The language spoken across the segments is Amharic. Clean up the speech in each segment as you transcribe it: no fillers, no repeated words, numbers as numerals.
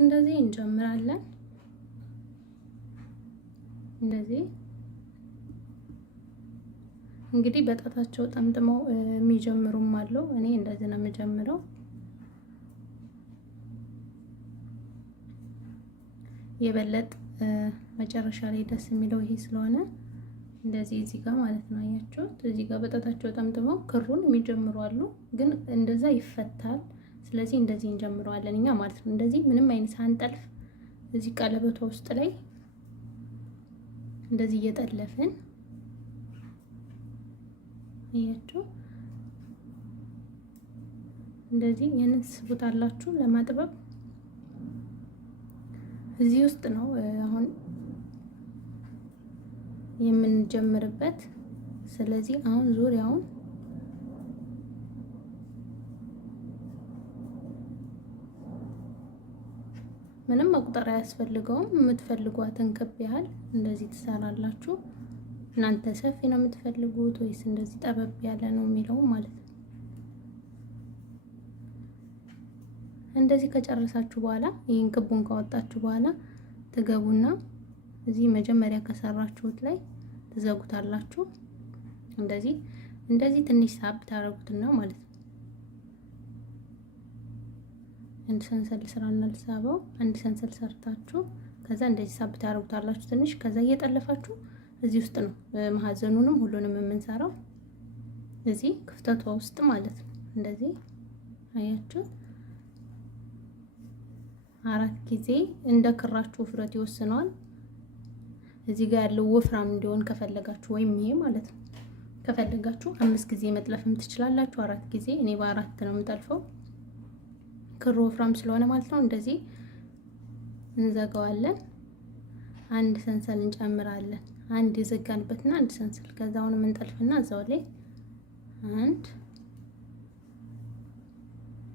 እንደዚህ እንጀምራለን። እንደዚህ እንግዲህ በጣታቸው ጠምጥመው የሚጀምሩም አሉ። እኔ እንደዚህ ነው የምጀምረው። የበለጠ መጨረሻ ላይ ደስ የሚለው ይሄ ስለሆነ እንደዚህ እዚህ ጋር ማለት ነው። አያችሁት? እዚህ ጋር በጣታቸው ጠምጥመው ክሩን የሚጀምሩ አሉ፣ ግን እንደዛ ይፈታል። ስለዚህ እንደዚህ እንጀምረዋለን እኛ ማለት ነው። እንደዚህ ምንም አይነት ሳንጠልፍ እዚህ ቀለበቷ ውስጥ ላይ እንደዚህ እየጠለፍን አያችሁ፣ እንደዚህ ይሄንን ትስቡታላችሁ ለማጥበብ። እዚህ ውስጥ ነው አሁን የምንጀምርበት። ስለዚህ አሁን ዙሪያውን ምንም መቁጠር አያስፈልገውም። የምትፈልጓትን ክብ ያህል እንደዚህ ትሰራላችሁ። እናንተ ሰፊ ነው የምትፈልጉት ወይስ እንደዚህ ጠበብ ያለ ነው የሚለው ማለት ነው። እንደዚህ ከጨረሳችሁ በኋላ ይህን ክቡን ካወጣችሁ በኋላ ትገቡና እዚህ መጀመሪያ ከሰራችሁት ላይ ትዘጉታላችሁ። እንደዚህ ትንሽ ሳብ ታረጉትና ማለት ነው። አንድ ሰንሰል ስራና ልሳበው። አንድ ሰንሰል ሰርታችሁ ከዛ እንደዚህ ሳብ ታረጉታላችሁ ትንሽ። ከዛ እየጠለፋችሁ እዚህ ውስጥ ነው ማዕዘኑንም ሁሉንም የምንሰራው እዚህ ክፍተቷ ውስጥ ማለት ነው። እንደዚህ አያችሁ፣ 4 ጊዜ እንደ ክራችሁ ውፍረት ይወስነዋል። እዚህ ጋር ያለው ወፍራም እንዲሆን ከፈለጋችሁ ወይም ይሄ ማለት ነው ከፈለጋችሁ 5 ጊዜ መጥለፍም ትችላላችሁ። 4 ጊዜ እኔ በ4 ነው የምጠልፈው ክሩ ወፍራም ስለሆነ ማለት ነው። እንደዚህ እንዘጋዋለን። አንድ ሰንሰል እንጨምራለን። አንድ የዘጋንበትና አንድ ሰንሰል ከዛ አሁን እንጠልፍና እዛው ላይ 1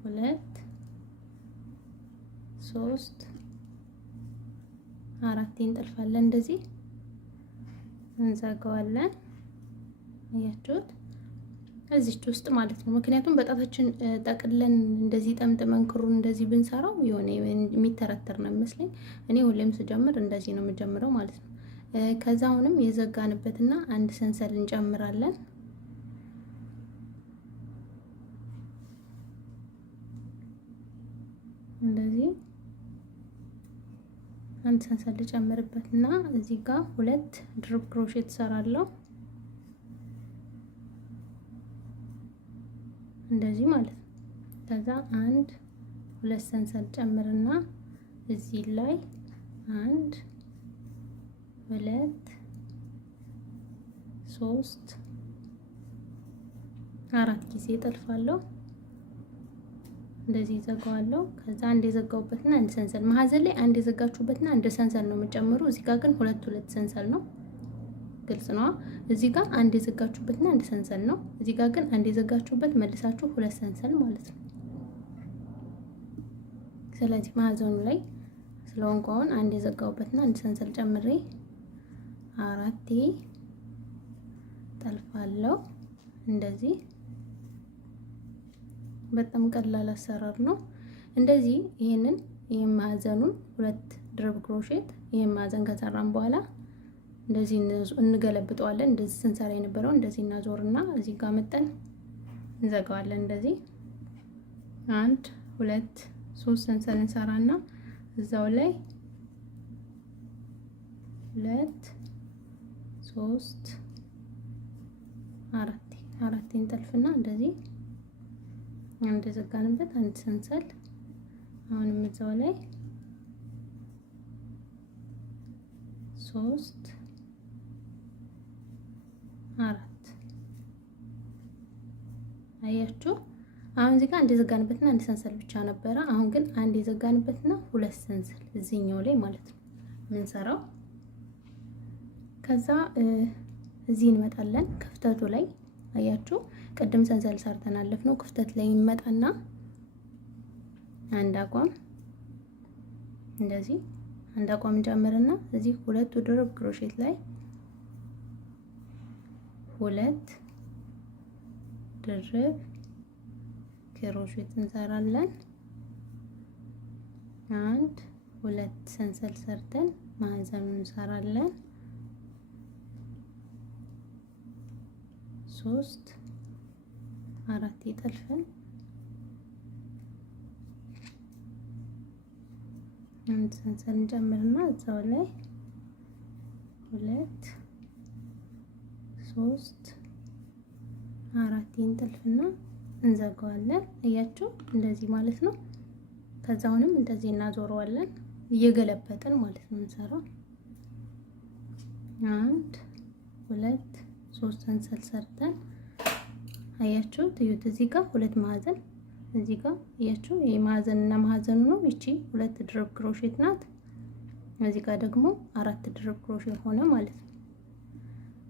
2 3 4 እንጠልፋለን። እንደዚህ እንዘጋዋለን። አያችሁት? እዚች ውስጥ ማለት ነው። ምክንያቱም በጣታችን ጠቅለን እንደዚህ ጠምጥመን ክሩን እንደዚህ ብንሰራው የሆነ የሚተረተር ነው የሚመስለኝ። እኔ ሁሌም ስጀምር እንደዚህ ነው የምጀምረው ማለት ነው። ከዛ አሁንም የዘጋንበትና አንድ ሰንሰል እንጨምራለን። እንደዚህ አንድ ሰንሰል ጨምርበትና እዚህ ጋር 2 ድርብ ክሮሼት እሰራለሁ። እንደዚህ ማለት ነው። ከዛ 1 2 ሰንሰል ጨምርና እዚህ ላይ 1 2 3 4 ጊዜ ጠልፋለሁ። እንደዚህ ዘጋዋለሁ። ከዛ አንድ የዘጋሁበትና አንድ ሰንሰል ማዕዘን ላይ አንድ የዘጋችሁበትና አንድ ሰንሰል ነው የምጨምሩ። እዚህ ጋር ግን 2 ሰንሰል ነው። ግልጽ ነው። እዚህ ጋር አንድ የዘጋችሁበትና አንድ ሰንሰል ነው። እዚህ ጋር ግን አንድ የዘጋችሁበት መልሳችሁ 2 ሰንሰል ማለት ነው። ስለዚህ ማዕዘኑ ላይ ስለሆንኩ አሁን አንድ የዘጋሁበትና አንድ ሰንሰል ጨምሬ 4 ጠልፋለሁ። እንደዚህ በጣም ቀላል አሰራር ነው። እንደዚህ ይሄን ማዕዘኑን 2 ድርብ ክሮሼት ይሄን ማዕዘን ከሰራን በኋላ እንደዚህ እንገለብጠዋለን። እንደዚህ ስንሰራ የነበረው እንደዚህ እናዞርና እዚህ ጋር መጠን እንዘጋዋለን። እንደዚህ 1 2 3 ሰንሰል እንሰራና እዛው ላይ 2 3 4 እንጠልፍና እንደዚህ አንድ ዘጋንበት አንድ ሰንሰል አሁንም እዛው ላይ 3 4 አያችሁ። አሁን እዚህ ጋር አንድ የዘጋንበትና አንድ ሰንሰል ብቻ ነበረ። አሁን ግን አንድ የዘጋንበትና 2 ሰንሰል እዚህኛው ላይ ማለት ነው የምንሰራው። ከዛ እዚህ እንመጣለን ክፍተቱ ላይ አያችሁ። ቅድም ሰንሰል ሰርተን አለፍነው። ክፍተት ላይ እንመጣና አንድ አቋም እንደዚህ አንድ አቋም ጨምርና እዚህ 2 ድርብ ክሮሼት ላይ 2 ድርብ ክሮሼት እንሰራለን። 1 ሁለት ሰንሰል ሰርተን ማዕዘኑን እንሰራለን። 3 4 ይጠልፈን አንድ ሰንሰል እንጨምርና እዛው ላይ 2 3 4 እንጠልፍና እንዘጋዋለን። እያችሁ እንደዚህ ማለት ነው። ከዛውንም እንደዚህ እናዞረዋለን እየገለበጥን ማለት ነው እንሰራው። 1 2 3 ሰንሰል ሰርተን አያችሁ ትዩት። እዚህ ጋር ሁለት ማዕዘን እዚህ ጋር አያችሁ፣ ይሄ ማዕዘን እና ማዕዘኑ ነው። እቺ ሁለት ድርብ ክሮሼት ናት። እዚህ ጋር ደግሞ 4 ድርብ ክሮሼት ሆነ ማለት ነው።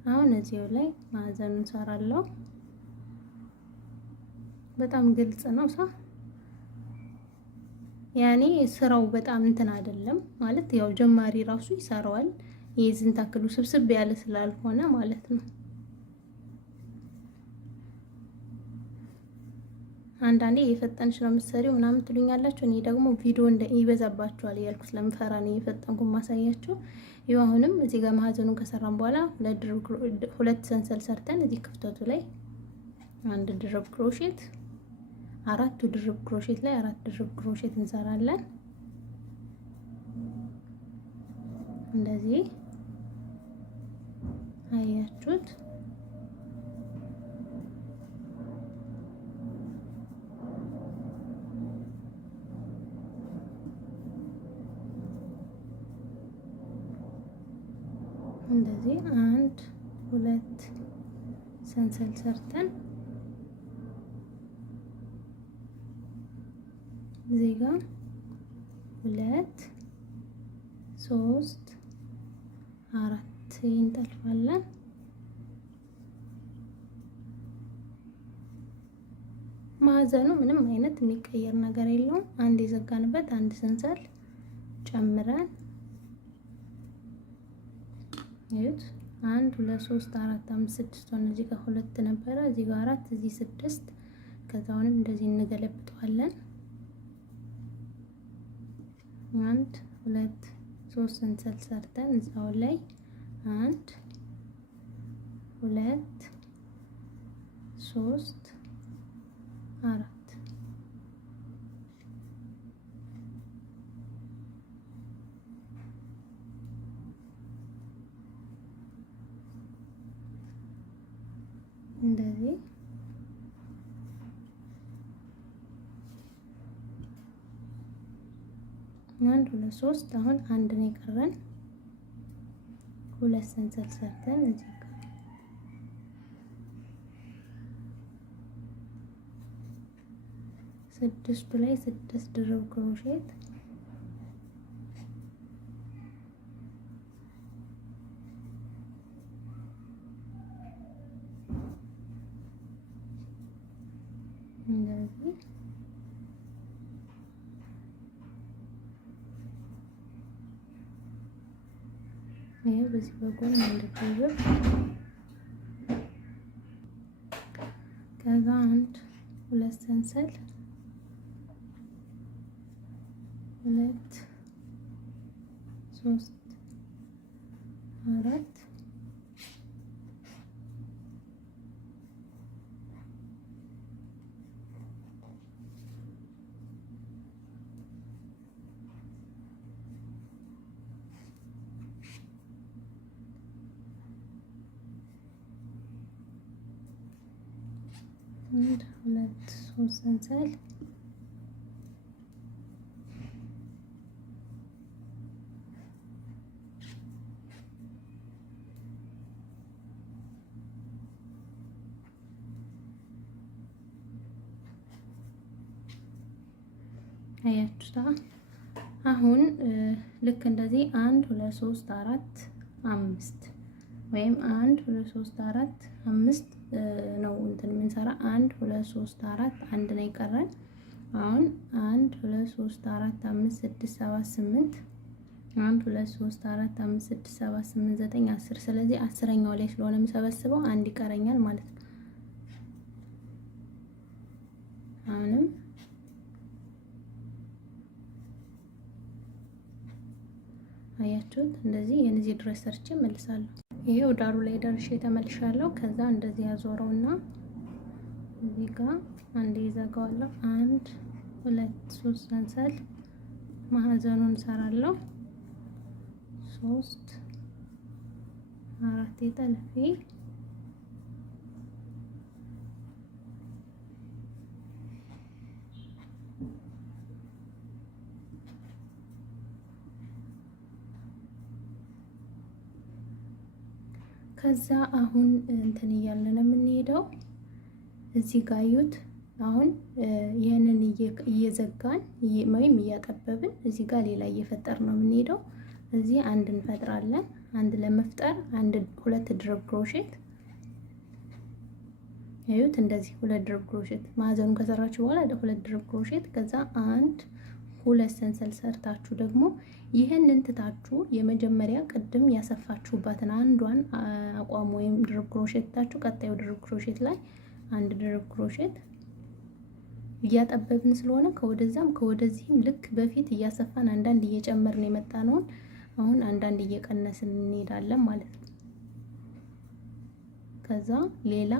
አሁን እዚሁ ላይ ማዕዘኑን እንሰራለሁ። በጣም ግልጽ ነው ሳ ያኔ ስራው በጣም እንትን አይደለም ማለት ያው ጀማሪ ራሱ ይሰራዋል። የዚህን ታክሉ ስብስብ ያለ ስላልሆነ ማለት ነው። አንዳንዴ የፈጠንሽ ነው የምትሰሪው ምናምን ትሉኛላችሁ። እኔ ደግሞ ቪዲዮ ይበዛባችኋል እያልኩ ስለምፈራ ነው የፈጠንኩ ማሳያችሁ። ይኸው አሁንም እዚህ ጋር ማዕዘኑን ከሰራን በኋላ ሁለት ሰንሰል ሰርተን እዚህ ክፍተቱ ላይ አንድ ድርብ ክሮሼት፣ አራቱ ድርብ ክሮሼት ላይ 4 ድርብ ክሮሼት እንሰራለን። እንደዚህ አያችሁት። እንደዚህ 1 2 ሰንሰል ሰርተን እዚህ ጋር 2 3 4 እንጠልፋለን። ማዕዘኑ ምንም አይነት የሚቀየር ነገር የለውም። አንድ የዘጋንበት አንድ ሰንሰል ጨምረን ይሁት 1 2 3 4 5 6 ሆነ። እዚህ ጋር 2 ነበረ፣ እዚህ ጋር 4፣ እዚህ 6። ከዛውንም እንደዚህ እንገለብጠዋለን። 1 2 3 ሰንሰል ሰርተን እዛው ላይ 1 2 3 4 እንደዚህ 1 2 3 አሁን አንድ ነው የቀረን። ሁለት ሰንሰል ሰርተን እዚህ ጋር ስድስቱ ላይ 6 ድርብ ክሮሼት እንደዚህ ይሄ በዚህ በጎን እንደዚህ ከዛ 1 2 ሰንሰል 2 3 4 1 2 3 ሰንሰል አያችሁታ። አሁን ልክ እንደዚህ 1 2 3 4 5 ወይም 1 2 3 4 5 ነው እንትን የምንሰራ 1 2 3 4 አንድ ነው የቀረን። አሁን 1 2 3 4 5 6 7 8 1 2 3 4 5 6 7 8 9 10 ስለዚህ 10ኛው ላይ ስለሆነ የምሰበስበው አንድ ይቀረኛል ማለት ነው። አሁንም አያችሁት? እንደዚህ የነዚህ ድረስ ሰርቼ መልሳለሁ። ይሄው ዳሩ ላይ ደርሼ ተመልሻለሁ። ከዛ እንደዚህ ያዞረውና እዚህ ጋር አንዴ ይዘጋዋለሁ። 1 2 3 ሰንሰል ማዕዘኑን ሰራለሁ። 3 4 ጠልፌ ከዛ አሁን እንትን እያልን ነው የምንሄደው። እዚህ ጋር እዩት። አሁን ይሄንን እየዘጋን ወይም እያጠበብን እዚህ ጋር ሌላ እየፈጠር ነው የምንሄደው። እዚህ አንድ እንፈጥራለን። አንድ ለመፍጠር ሁለት ድርብ ክሮሼት እዩት። እንደዚህ ሁለት ድርብ ክሮሼት ማዕዘኑን ከሰራችሁ በኋላ ሁለት ድርብ ክሮሼት ከዛ 1 2 ሰንሰል ሰርታችሁ ደግሞ ይሄንን ትታችሁ የመጀመሪያ ቅድም ያሰፋችሁባትን አንዷን አቋም ወይም ድርብ ክሮሼት ታችሁ ቀጣዩ ድርብ ክሮሼት ላይ አንድ ድርብ ክሮሼት እያጠበብን ስለሆነ ከወደዛም ከወደዚህም ልክ በፊት እያሰፋን አንዳንድ እየጨመርን የመጣ ነው። አሁን አንዳንድ እየቀነስን እንሄዳለን ማለት ነው። ከዛ ሌላ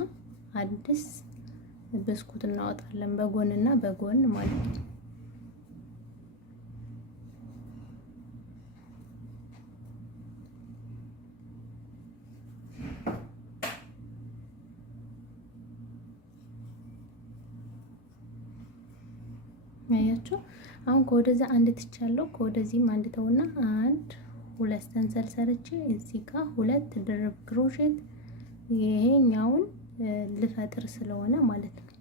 አዲስ ብስኩት እናወጣለን በጎንና በጎን ማለት ነው። ያያችሁ አሁን ከወደዛ አንድ ትቻለሁ፣ ከወደዚህም አንድ ተውና 1 2 ሰንሰል ሰርቼ እዚህ ጋር 2 ድርብ ክሮሼት ይሄኛውን ልፈጥር ስለሆነ ማለት ነው።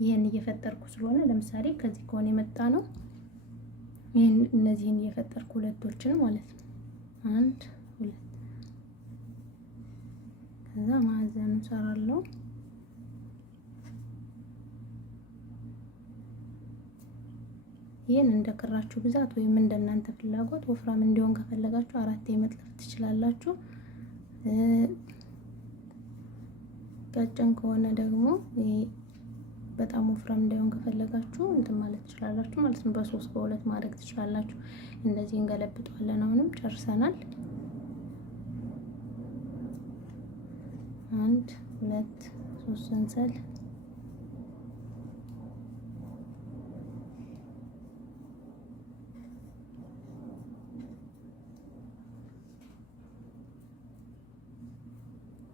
ይሄን እየፈጠርኩ ስለሆነ ለምሳሌ ከዚህ ከሆነ የመጣ ነው። ይሄን እነዚህን እየፈጠርኩ ሁለቶችን ማለት ነው። 1 2 ከዛ ማዕዘኑ ሰራለሁ። ይሄን እንደ ክራችሁ ብዛት ወይም እንደናንተ ፍላጎት ወፍራም እንዲሆን ከፈለጋችሁ 4 መጥለፍ ትችላላችሁ። ቀጭን ከሆነ ደግሞ በጣም ወፍራም እንዲሆን ከፈለጋችሁ እንትን ማለት ትችላላችሁ ማለት ነው። በ3 በ2 ማድረግ ትችላላችሁ። እንደዚህ እንገለብጠዋለን። አሁንም ጨርሰናል። 1 2 3 ሰንሰል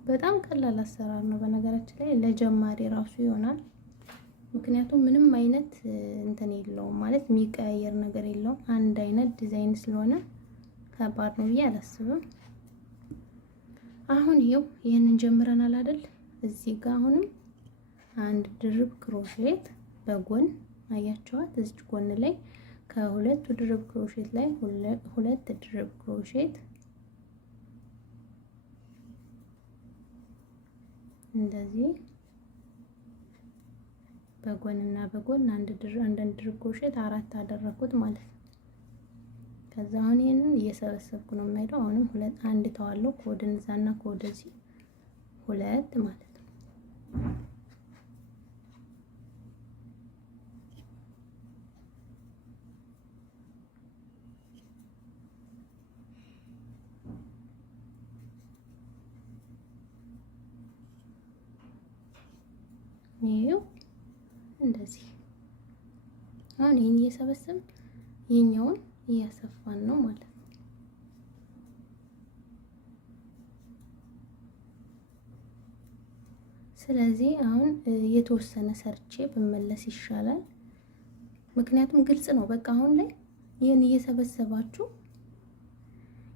በጣም ቀላል አሰራር ነው። በነገራችን ላይ ለጀማሪ ራሱ ይሆናል። ምክንያቱም ምንም አይነት እንትን የለውም ማለት የሚቀያየር ነገር የለውም። አንድ አይነት ዲዛይን ስለሆነ ከባድ ነው ብዬ አላስብም። አሁን ይሄው ይሄንን ጀምረናል አይደል? እዚህ ጋር አሁንም አንድ ድርብ ክሮሼት በጎን አያችኋት። እዚህ ጎን ላይ ከሁለቱ ድርብ ክሮሼት ላይ ሁለት ድርብ ክሮሼት እንደዚህ በጎንና በጎን አንድ ድርብ ክሮሼት 4 አደረኩት ማለት ነው። ከዛ አሁን ይሄንን እየሰበሰብኩ ነው የምሄደው። አሁንም አንድ ተዋለው ከወደዛና ከወደዚህ 2 ማለት ነው። ይሄው እንደዚህ አሁን ይሄን እየሰበሰብን ይሄኛውን እያሰፋን ነው ማለት ነው። ስለዚህ አሁን የተወሰነ ሰርቼ ብመለስ ይሻላል። ምክንያቱም ግልጽ ነው። በቃ አሁን ላይ ይሄን እየሰበሰባችሁ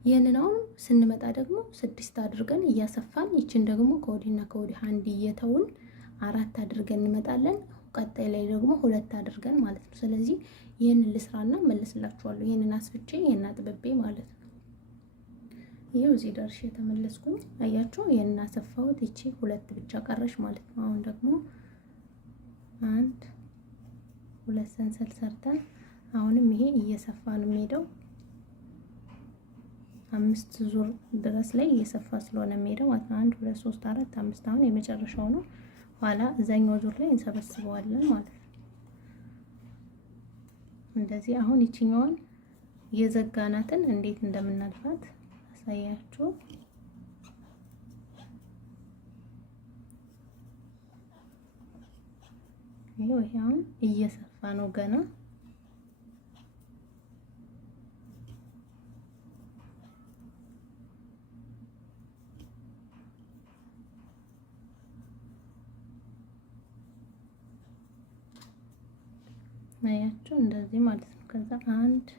ይሄንን አሁን ስንመጣ ደግሞ 6 አድርገን እያሰፋን ይችን ደግሞ ከወዲህና ከወዲህ አንድ እየተውን 4 አድርገን እንመጣለን። ቀጣይ ላይ ደግሞ 2 አድርገን ማለት ነው። ስለዚህ ይሄንን ልስራና መልስላችኋለሁ። ይሄንን አስፍቼ ይሄን አጥብቤ ማለት ነው። ይሄው እዚህ ደርሼ ተመለስኩ። አያችሁ ይሄንን አሰፋሁት። እቺ 2 ብቻ ቀረሽ ማለት ነው። አሁን ደግሞ 1 2 ሰንሰል ሰርተን አሁንም ይሄ እየሰፋ ነው የሚሄደው። 5 ዙር ድረስ ላይ እየሰፋ ስለሆነ የሚሄደው 1 2 3 4 5 አሁን የመጨረሻው ነው። ኋላ እዛኛው ዙር ላይ እንሰበስበዋለን ማለት ነው። እንደዚህ አሁን ይችኛዋን የዘጋናትን እንዴት እንደምናልፋት አሳያችሁ። ይሄው አሁን እየሰፋ ነው ገና። አያችሁ እንደዚህ ማለት ነው። ከዛ 1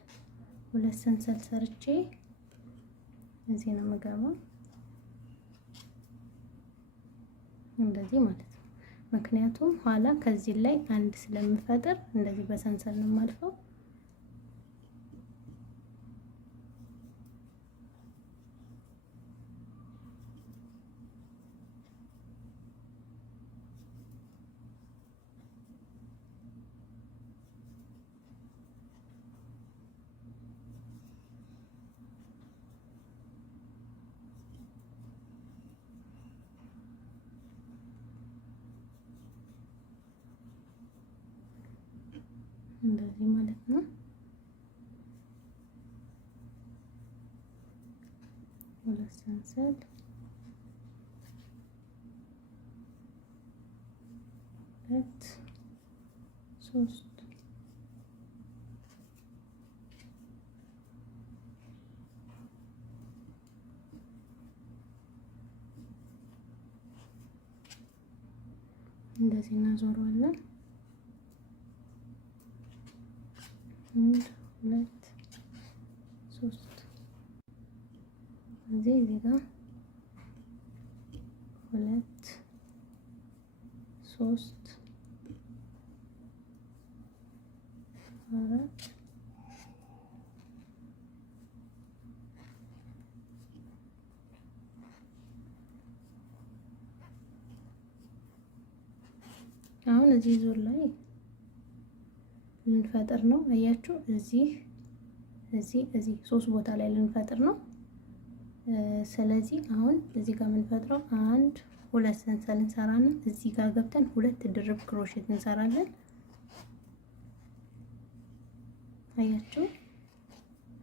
2 ሰንሰል ሰርቼ እዚህ ነው የምገባው እንደዚህ ማለት ነው። ምክንያቱም ኋላ ከዚህ ላይ አንድ ስለምፈጥር እንደዚህ በሰንሰል ነው የማልፈው። እንደዚህ ማለት ነው። ሁለት ሰንሰል ሁለት ሶስት እንደዚህ እናዞረዋለን። 1 2 3 እዚህ ጋር 2 3 4 አሁን እዚህ ዙር ላይ ልንፈጥር ነው። አያችሁ እዚህ 3 ቦታ ላይ ልንፈጥር ነው። ስለዚህ አሁን እዚህ ጋር የምንፈጥረው 1 2 ሰንሰል እንሰራና እዚህ ጋር ገብተን 2 ድርብ ክሮሼት እንሰራለን። አያችሁ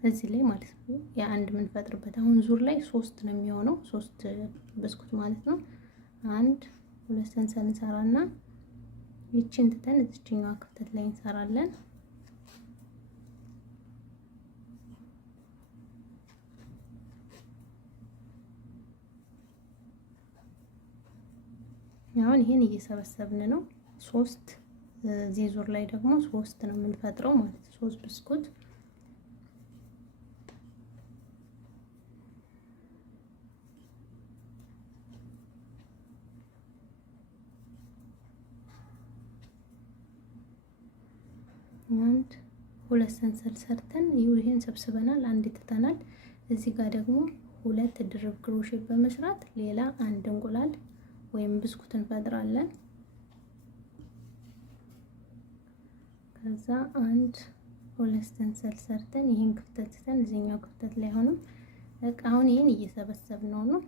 እዚህ ላይ ማለት ነው የአንድ የምንፈጥርበት አሁን ዙር ላይ 3 ነው የሚሆነው 3 ብስኩት ማለት ነው። 1 2 ሰንሰል እንሰራና ይቺን ትተን እዚህኛው ክፍተት ላይ እንሰራለን። አሁን ይሄን እየሰበሰብን ነው። 3 እዚህ ዙር ላይ ደግሞ 3 ነው የምንፈጥረው ማለት ነው 3 ብስኩት አንድ 2 ሰንሰል ሰርተን ይሄን ሰብስበናል። አንድ ትተናል። እዚህ ጋር ደግሞ 2 ድርብ ክሮሼት በመስራት ሌላ አንድ እንቁላል ወይም ብስኩት እንፈጥራለን። ከዛ 1 2 ሰንሰል ሰርተን ይሄን ክፍተት ትተን እዚህኛው ክፍተት ላይ ሆኖ በቃ አሁን ይሄን እየሰበሰብነው ነው።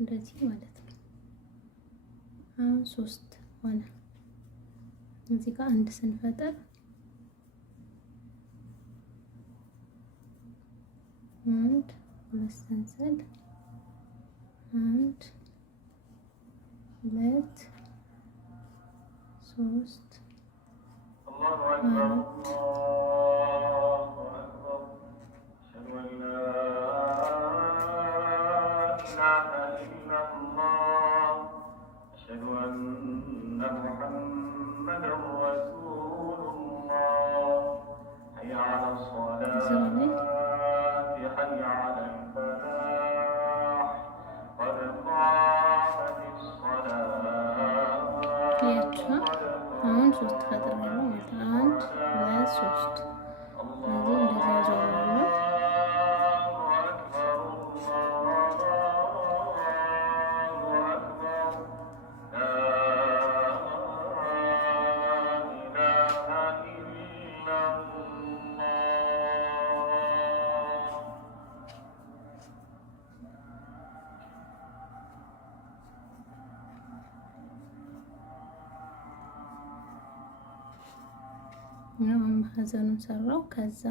እንደዚህ ማለት ነው። አሁን 3 ሆነ። እዚህ ጋር አንድ ስንፈጥር 1 2 ሰንሰል 1 2 3 4 አሁን 3 ፈጥሬያለሁ ማለት ነው። 1 2 3 እንደዚህ ያዞራለሁ። ነው ማዕዘኑን ሰራው። ከዛ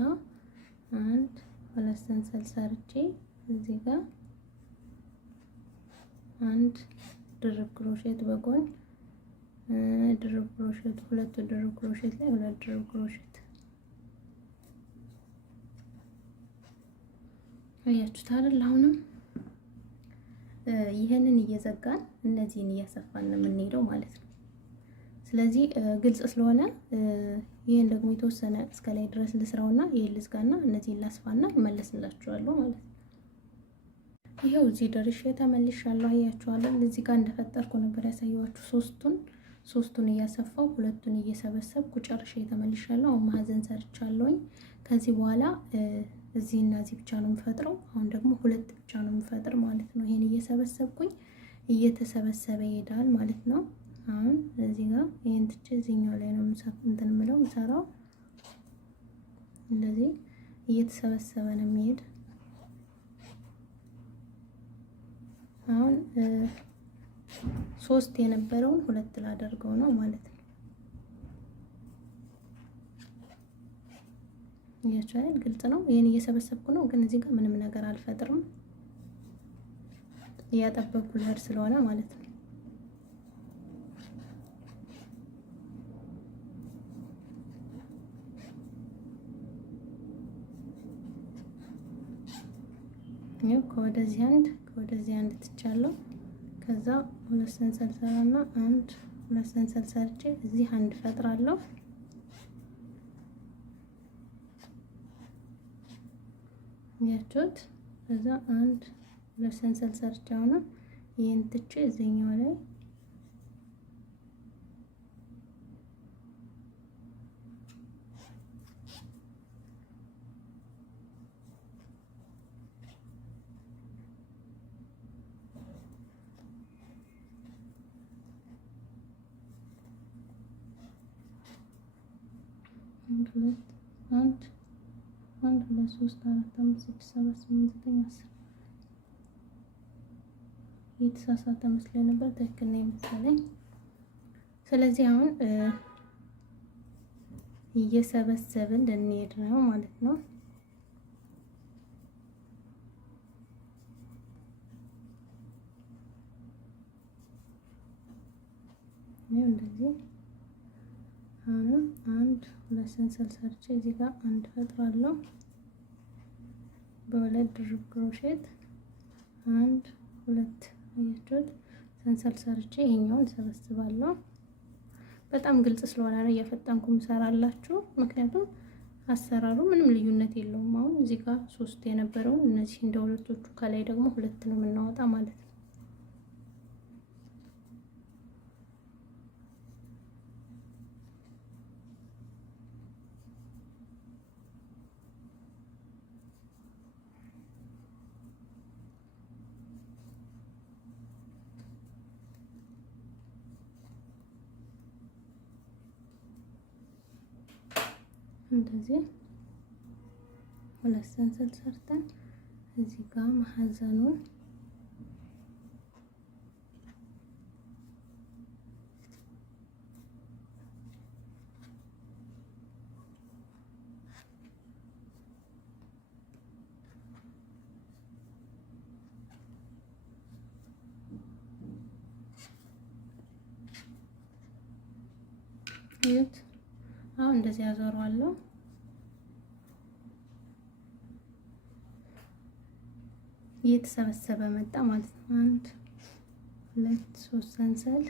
አንድ ሁለት ሰንሰል ሰርቼ እዚህ ጋር አንድ ድርብ ክሮሼት በጎን ድርብ ክሮሼት ሁለት ድርብ ክሮሼት ላይ ሁለት ድርብ ክሮሼት አያችሁት አይደል? አሁንም ይሄንን እየዘጋን እነዚህን እያሰፋን ነው የምንሄደው ማለት ነው። ስለዚህ ግልጽ ስለሆነ ይሄን ደግሞ የተወሰነ እስከ ላይ ድረስ ልስራውና ይሄን ልዝጋና እነዚህን ላስፋና እመለስላችኋለሁ ማለት ነው። ይሄው እዚህ ደርሼ ተመልሻለሁ። አያችኋለሁ እዚህ ጋር እንደፈጠርኩ ነበር ያሳየኋችሁ። ሶስቱን እያሰፋው ሁለቱን እየሰበሰብኩ ጨርሼ ተመልሻለሁ። አሁን ማዕዘን ሰርቻለሁኝ። ከዚህ በኋላ እዚህ እና እዚህ ብቻ ነው የምፈጥረው። አሁን ደግሞ ሁለት ብቻ ነው የምፈጥር ማለት ነው። ይሄን እየሰበሰብኩኝ እየተሰበሰበ ይሄዳል ማለት ነው። አሁን እዚህ ጋር ይሄን ትቼ እዚህኛው ላይ ነው እንትን የምለው የምሰራው። እንደዚህ እየተሰበሰበ ነው የሚሄድ። አሁን 3 የነበረውን 2 ላደርገው ነው ማለት ነው። ያቻል ግልጽ ነው። ይሄን እየሰበሰብኩ ነው፣ ግን እዚህ ጋር ምንም ነገር አልፈጥርም። እያጠበቅኩ ልሄድ ስለሆነ ማለት ነው። ይሄው ከወደዚህ አንድ ትቻለሁ። ከዛ ሁለት ሰንሰል ሰራና አንድ ሁለት ሰንሰል ሰርቼ እዚህ አንድ ፈጥራለሁ። ያችሁት ከዛ አንድ ሁለት ሰንሰል ሰርቼ አሁን ይሄን ትቼ እዚህኛው ላይ አንድ ሁለት ሶስት አራት አምስት ስድስት ሰባት ስምንት ዘጠኝ 10 የተሳሳተ መስሎኝ ነበር። ትክክል ነው መሰለኝ። ስለዚህ አሁን እየሰበሰብን ልንሄድ ነው ማለት ነው። ይሄ እንደዚህ አሁን አንድ ሁለት ሰንሰል ሰርቼ እዚህ ጋር አንድ ፈጥራለሁ። በሁለት ድርብ ክሮሼት አንድ ሁለት አያችሁት ሰንሰል ሰርቼ ይሄኛውን ሰበስባለሁ። በጣም ግልጽ ስለሆነ ነው እየፈጠንኩ ምሰራላችሁ፣ ምክንያቱም አሰራሩ ምንም ልዩነት የለውም። አሁን እዚህ ጋር 3 የነበረውን እነዚህ እንደ ሁለቶቹ ከላይ ደግሞ 2 ነው የምናወጣ ማለት ነው። እንደዚህ ሁለት ሰንሰል ሰርተን እዚህ ጋር ማዕዘኑን ይሁት አሁን እንደዚህ አዞረዋለሁ። እየተሰበሰበ መጣ ማለት ነው። አንድ ሁለት ሶስት ሰንሰል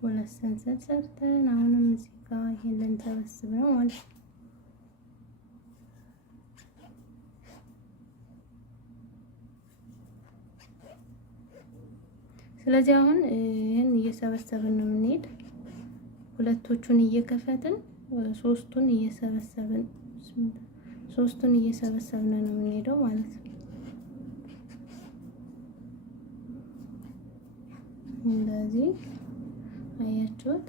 ሁለት ሰንሰል ሰርተን አሁንም እዚህ ጋር ይሄንን ሰበስብ ነው ማለት ነው። ስለዚህ አሁን ይሄን እየሰበሰብን ነው የምንሄድ። ሁለቶቹን እየከፈትን ሶስቱን እየሰበሰብን ሶስቱን እየሰበሰብን ነው የምንሄደው ማለት ነው። እንደዚህ አያችሁት።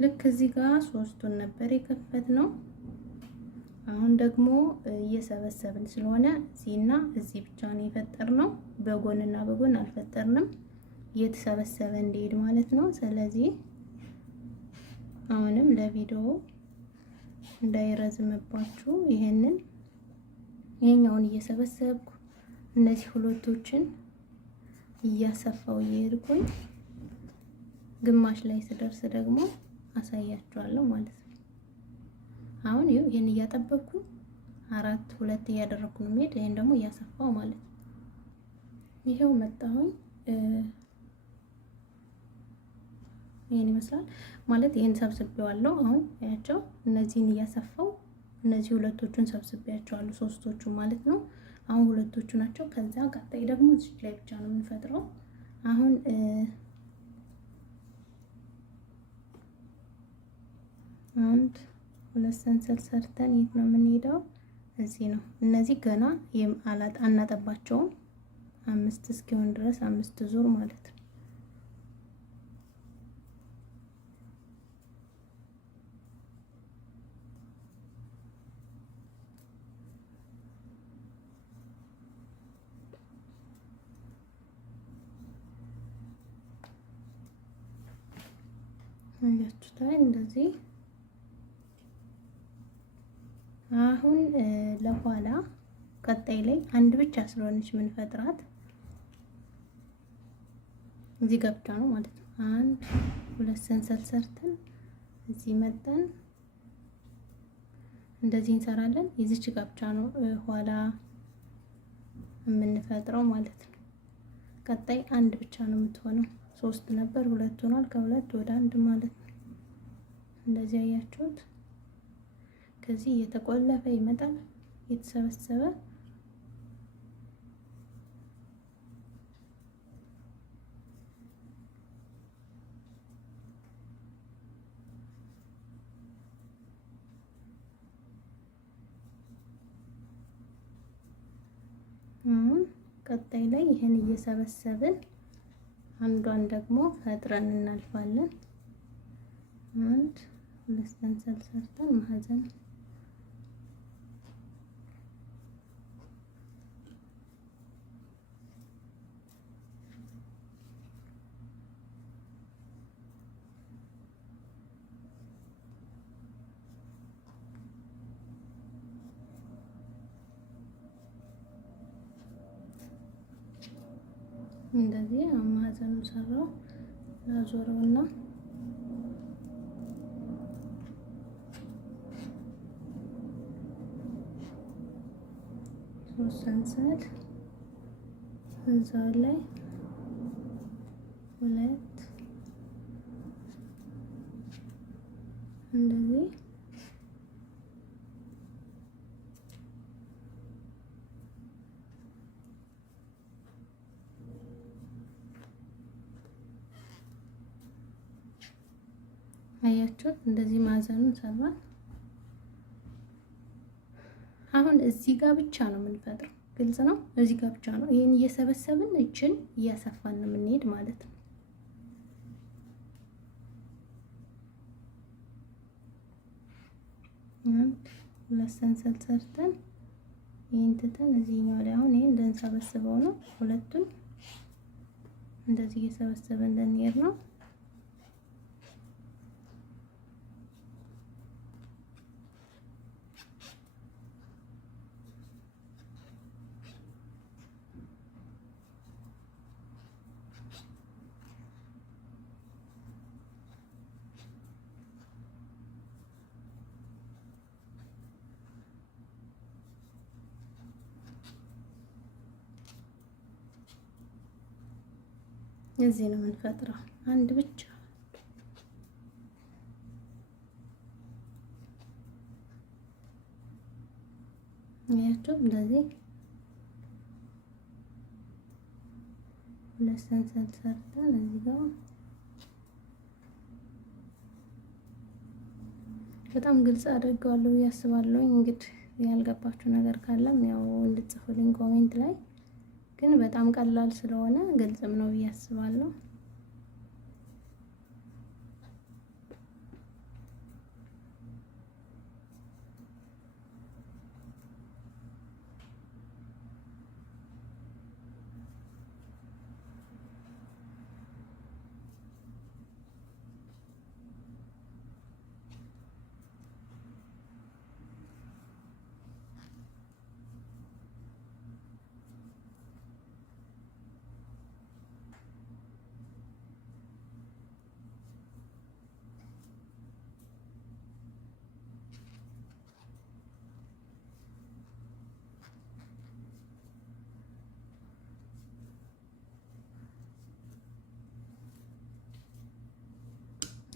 ልክ እዚህ ጋር ሶስቱን ነበር የከፈትነው። አሁን ደግሞ እየሰበሰብን ስለሆነ እዚህና እዚህ ብቻ ነው የፈጠርነው። በጎንና በጎን አልፈጠርንም፣ እየተሰበሰበ እንዲሄድ ማለት ነው። ስለዚህ አሁንም ለቪዲዮ እንዳይረዝምባችሁ ይሄኛውን እየሰበሰብኩ እነዚህ ሁለቶችን እያሰፋው እየሄድኩኝ ግማሽ ላይ ስደርስ ደግሞ አሳያችኋለሁ ማለት ነው። አሁን ይሄን እያጠበቅኩ 4 2 እያደረኩ ነው የምሄድ። ይሄን ደግሞ እያሰፋው ማለት ነው። ይሄው መጣሁኝ። ይሄን ይመስላል ማለት ይሄን ሰብስቤዋለሁ። አሁን ያያቸው እነዚህን እያሰፋው እነዚህ ሁለቶቹን ሰብስቤያቸዋለሁ፣ ሶስቶቹ ማለት ነው። አሁን ሁለቶቹ ናቸው። ከዛ ቀጣይ ደግሞ እዚህ ላይ ብቻ ነው የምንፈጥረው። አሁን አንድ 2 ሰንሰል ሰርተን የት ነው የምንሄደው? እዚህ ነው። እነዚህ ገና አናጠባቸውም። 5 እስኪሆን ድረስ 5 ዙር ማለት ነው። አያችሁታል እንደዚህ። አሁን ለኋላ ቀጣይ ላይ አንድ ብቻ ስለሆነች ምን ፈጥራት እዚህ ገብታ ነው ማለት ነው። 1 2 ሰንሰል ሰርተን እዚህ መጠን እንደዚህ እንሰራለን። የዚች ገብቻ ነው ኋላ የምንፈጥረው ማለት ነው። ቀጣይ አንድ ብቻ ነው የምትሆነው። 3 ነበር 2 ሆኗል። ከ2 ወደ 1 ማለት ነው። እንደዚህ አያችሁት። ከዚህ እየተቆለፈ ይመጣል የተሰበሰበ። ቀጣይ ላይ ይሄን እየሰበሰብን አንዷን ደግሞ ፈጥረን እናልፋለን። 1 2 ሰንሰል ሰርተን ማዕዘን እንደዚህ ማዕዘኑ ሰራው ላዞረውና ሶስት ሰንሰል እዛው ላይ 2 እንደዚህ አያችሁት። እንደዚህ ማዕዘኑን ሰራን። አሁን እዚህ ጋር ብቻ ነው የምንፈጥረው። ግልጽ ነው። እዚህ ጋር ብቻ ነው። ይሄን እየሰበሰብን እችን እያሰፋን ነው የምንሄድ ማለት ነው። አንድ 2 ሰንሰል ሰርተን ይሄን ትተን እዚህኛው ላይ አሁን ይሄን እንደንሰበስበው ነው። ሁለቱን እንደዚህ እየሰበሰበን እንደንሄድ ነው። እዚህ ነው የምንፈጥረው። አንድ ብቻ ያቸው እንደዚህ 2 ሰንሰል ሰርተን እዚህ ጋር በጣም ግልጽ አድርገዋለሁ ብዬ አስባለሁ። እንግዲህ ያልገባችሁ ነገር ካለም ያው እንድትጽፉልኝ ኮሜንት ላይ። ግን በጣም ቀላል ስለሆነ ግልጽም ነው ብዬ አስባለሁ።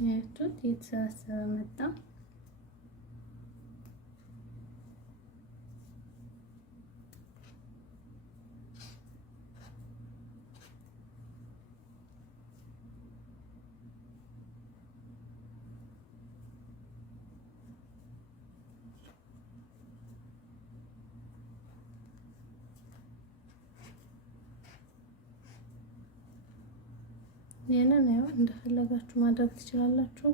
ያችሁት የተሰበሰበ መጣ። ይሄንን ያው እንደፈለጋችሁ ማድረግ ትችላላችሁ።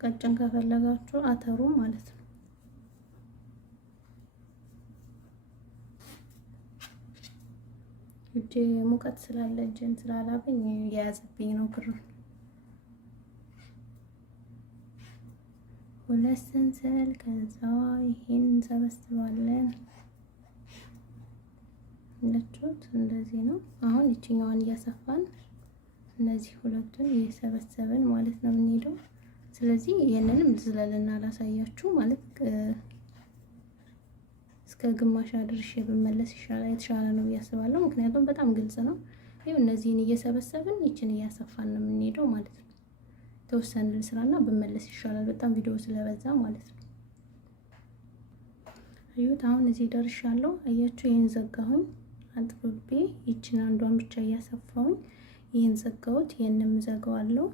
ቀጭን ከፈለጋችሁ አተሩ ማለት ነው። እጄ ሙቀት ስላለ እጄን ስላላበኝ የያዘብኝ ነው ክሩን። ሁለት ሰንሰል ከዛ ይሄን እንሰበስባለን። እንደችሁት እንደዚህ ነው። አሁን እቺኛዋን እያሰፋን እነዚህ ሁለቱን እየሰበሰብን ማለት ነው የምንሄደው። ስለዚህ ይሄንንም ዝለልና ላሳያችሁ ማለት እስከ ግማሽ አድርሼ ብመለስ ይሻላል የተሻለ ነው ያስባለሁ። ምክንያቱም በጣም ግልጽ ነው። ይሄው እነዚህን እየሰበሰብን ይችን እያሰፋን ነው የምንሄደው ማለት ነው። ተወሰነ ልስራና ብመለስ ይሻላል በጣም ቪዲዮ ስለበዛ ማለት ነው። አዩት አሁን እዚህ ደርሻለሁ። አያችሁ ይሄን ዘጋሁኝ አጥብቤ ይችን አንዷን ብቻ እያሰፋሁኝ ይሄን ዘጋሁት። ይሄንም ዘጋዋለሁ።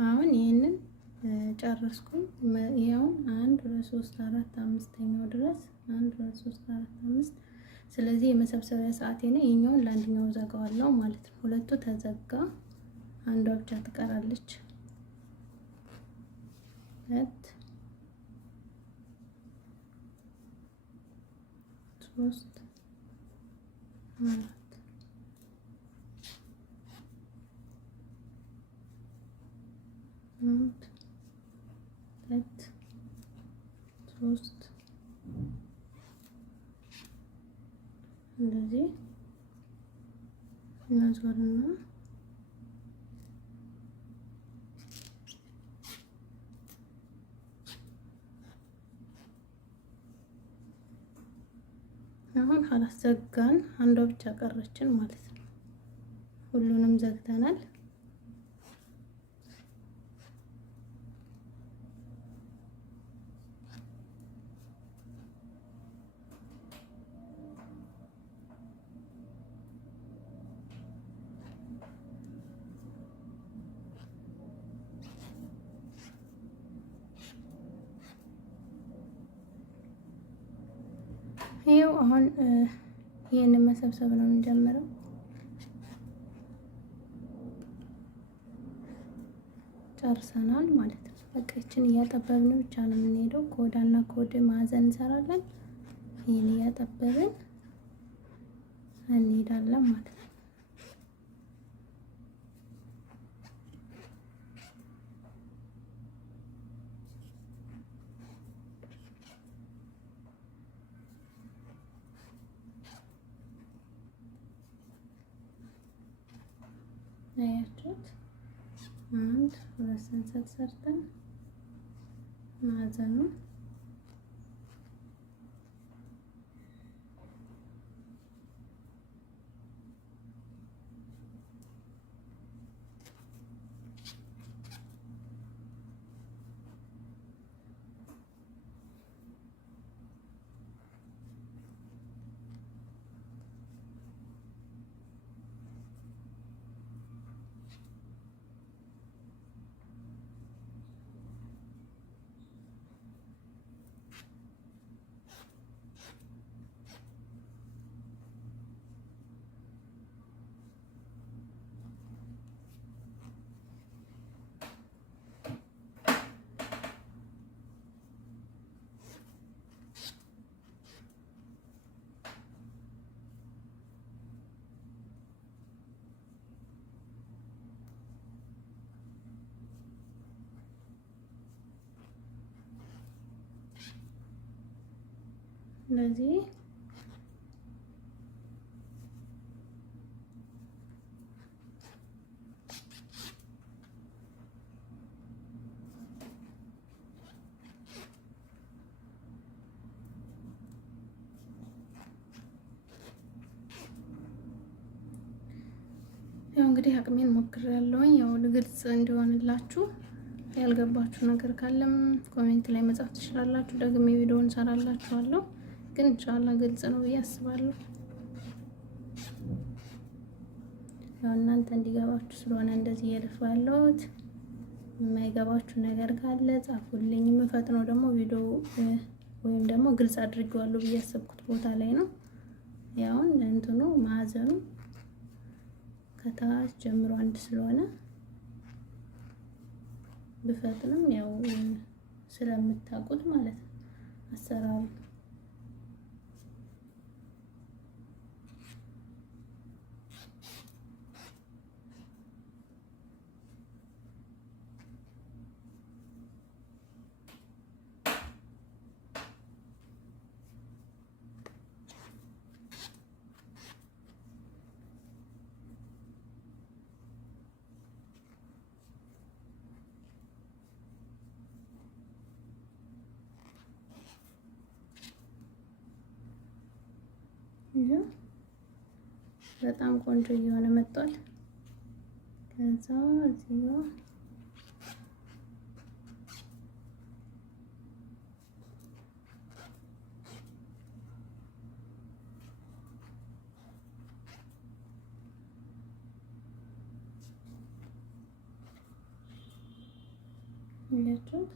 አሁን ይሄንን ጨረስኩኝ። ይሄውን 1 2 3 4 5ኛው ድረስ 1 2 3 4 5። ስለዚህ የመሰብሰቢያ ሰዓቴ ነው። ይሄኛውን ለአንደኛው ዘጋዋለሁ ማለት ነው። ሁለቱ ተዘጋ፣ አንዷ ብቻ ትቀራለች። 2 3 4 1 2 3 እንደዚህ እናዞርና አሁን ዘጋን። አንዷ ብቻ ቀረችን ማለት ነው። ሁሉንም ዘግተናል። ይሄው አሁን ይሄንን መሰብሰብ ነው የምንጀምረው። ጨርሰናል ማለት ነው። በቃ እችን እያጠበብን ብቻ ነው የምንሄደው። ከወዳና ከወደ ማዕዘን እንሰራለን። ይሄን እያጠበብን እንሄዳለን ማለት ነው። አያችሁት? አንድ ሁለት ሰንሰለት ሰርተን ማዕዘኑ እንደዚህ ያው እንግዲህ አቅሜን ሞክሬያለሁኝ። ያው ግልጽ እንዲሆንላችሁ ያልገባችሁ ነገር ካለም ኮሜንት ላይ መጻፍ ትችላላችሁ። ደግሜ ቪዲዮ እንሰራላችኋለሁ። ግን ኢንሻአላህ ግልጽ ነው ብዬ አስባለሁ። ያው እናንተ እንዲገባችሁ ስለሆነ እንደዚህ እየለፋ ያለሁት። የማይገባችሁ ነገር ካለ ጻፉልኝ። የምፈጥነው ደግሞ ቪዲዮ ወይም ደግሞ ግልጽ አድርጌዋለሁ ብዬ ያሰብኩት ቦታ ላይ ነው። ያው እንትኑ ማዕዘኑ ከታች ጀምሮ አንድ ስለሆነ ብፈጥንም ያው ስለምታውቁት ማለት ነው አሰራሩ። በጣም ቆንጆ እየሆነ መጥቷል። ከዛ እዚህ ጋር ያችሁት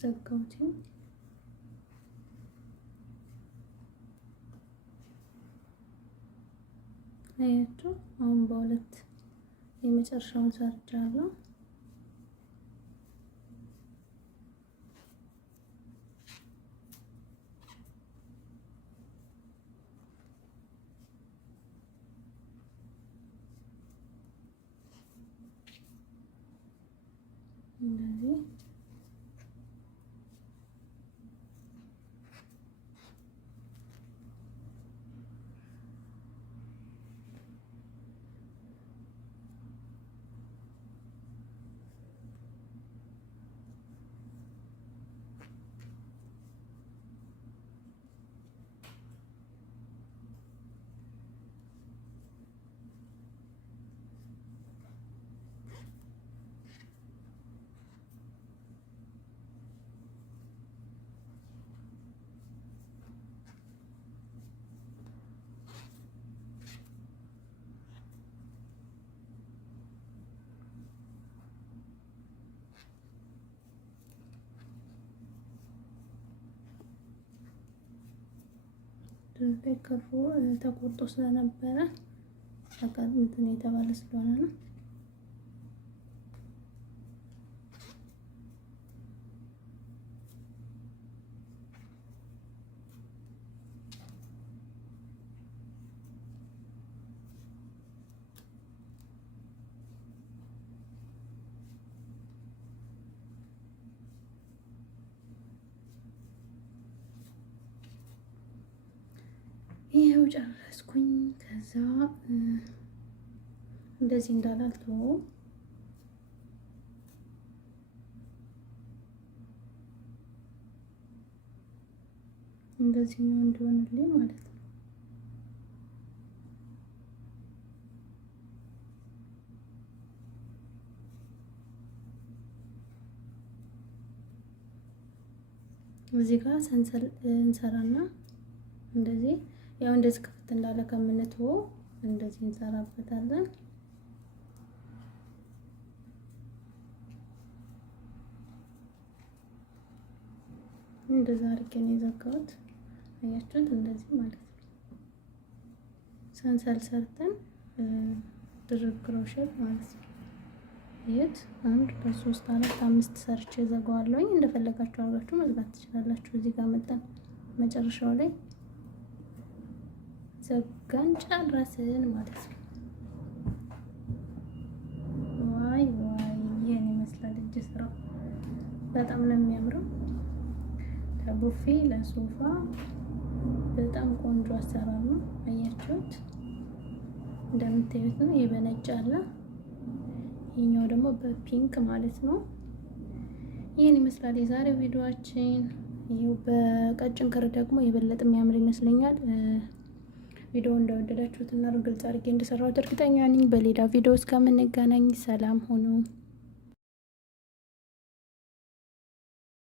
ዘጋሁት። አያችሁ አሁን በሁለት የመጨረሻውን ሰርቻለሁ። እንደዚህ ከፉ ተቆርጦ ስለነበረ እንትን የተባለ ስለሆነ ነው። ይሄው ጨረስኩኝ። ከዛ እንደዚህ እንዳላልተው እንደዚህ ነው እንዲሆንልኝ ማለት ነው። እዚህ ጋር ሰንሰል እንሰራና እንደዚህ ያው እንደዚህ ክፍት እንዳለ ከምንተው እንደዚህ እንሰራበታለን። እንደዛ አድርጌ ነው የዘጋሁት። አያችሁት? እንደዚህ ማለት ነው። ሰንሰል ሰርተን ድርብ ክሮሼት ማለት ነው። ይሄት 1 2 3 4 5 ሰርቼ ዘጋዋለሁ። እንደፈለጋችሁ አድርጋችሁ መዝጋት ትችላላችሁ። እዚህ ጋር መጣን መጨረሻው ላይ ዘጋን ጨረስን ማለት ነው። ዋይ ዋይ ይሄን ይመስላል እጅ ስራው በጣም ነው የሚያምረው። ለቡፌ ለሶፋ በጣም ቆንጆ አሰራር ነው። አያችሁት? እንደምታዩት ነው። ይሄ በነጭ አለ፣ ይሄኛው ደግሞ በፒንክ ማለት ነው። ይሄን ይመስላል የዛሬው ቪዲዮአችን። ይሄው በቀጭን ክር ደግሞ የበለጠ የሚያምር ይመስለኛል። ቪዲዮ እንደወደዳችሁት እና ግልጽ አድርጌ እንደሰራሁት እርግጠኛ ነኝ። በሌላ ቪዲዮ እስከምንገናኝ ሰላም ሁኑ።